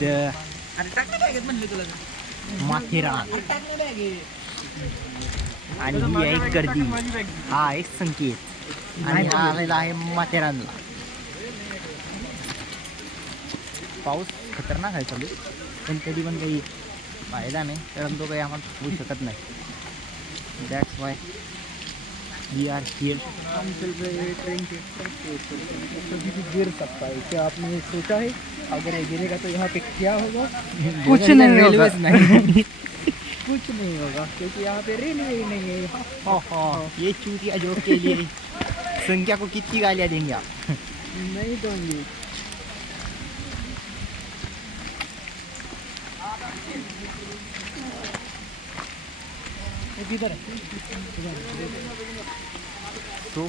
The Matheran आणि ही आहे गर्दी, हा आहे संकेत आणि हा आलेला आहे माथेरानला. पाऊस खतरनाक आहे चालू, पण तरी पण काही फायदा नाही, कारण तो काही आम्हाला होऊ शकत नाही. That's why we are here. हम चल रहे ट्रेन के कभी भी गिर सकता है, क्या आपने सोचा है अगर ये गिरेगा तो यहाँ पे क्या होगा? कुछ नहीं होगा. नहीं कुछ नहीं होगा, क्योंकि यहाँ पे रेलवे ही नहीं है. ये चूतिया जोक के लिए संख्या को कितनी गालियाँ देंगे आप? नहीं दूंगी. किधर है? तो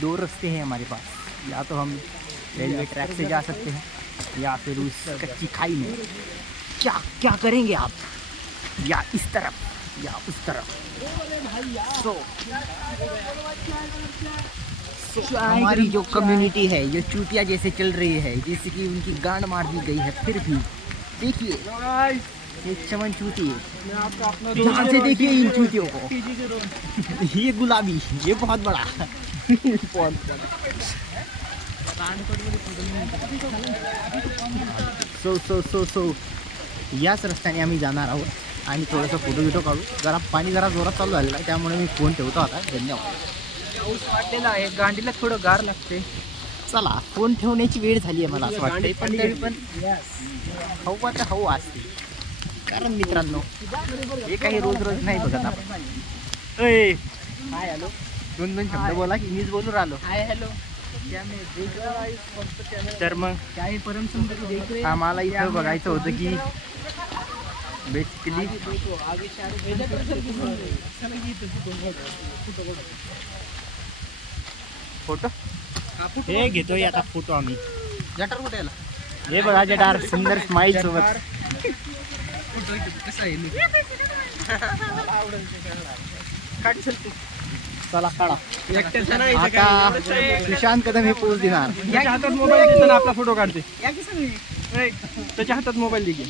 दो रास्ते हैं हमारे पास, या तो हम रेलवे ट्रैक से जा सकते हैं या फिर उस कच्ची खाई में. क्या क्या करेंगे आप? या इस तरफ या उस तरफ. सो हमारी जो कम्युनिटी है ये चूतिया जैसे चल रही है, जैसे कि उनकी गांड मार दी गई है, फिर भी देखिए ये चमन चूती है. ध्यान से देखिए इन चूतियों को. ये गुलाबी, ये बहुत बड़ा. सो याच रस्त्याने आम्ही जाणार आहोत आणि थोडंसं फोटो काढू. जरा जोरात चालू झालेला आहे, त्यामुळे मी फोन ठेवतो आता. धन्यवाद. पाऊस वाढलेला आहे, गांडीला थोडं गार लागते. चला, फोन ठेवण्याची वेळ झाली आहे मला असं वाटतंय, पण तरी पण हवा तर हवा असते, कारण मित्रांनो हे काही रोज नाही बघत आपण. हाय हॅलो, दोन शब्द बोला की मीच बोलून राहिलो. Hi hello. क्या मैं देख रहा हूँ फक्त चॅनल. तर मग क्या हे परम सुंदर देख रहे हैं? आम्हाला इथं बघायचं होतं की बेसिकली देखो आगे फोटो हे घेतोय आता फोटो आम्ही. जटार कुठे आला? हे बघा जटार सुंदर स्माईल सोबत. कसा आहे? चला काढा. आता सुशांत कदम हे पोच देणार. त्याच्या हातात मोबाईल देताना आपला फोटो काढते. त्याच्या हातात मोबाईल दे.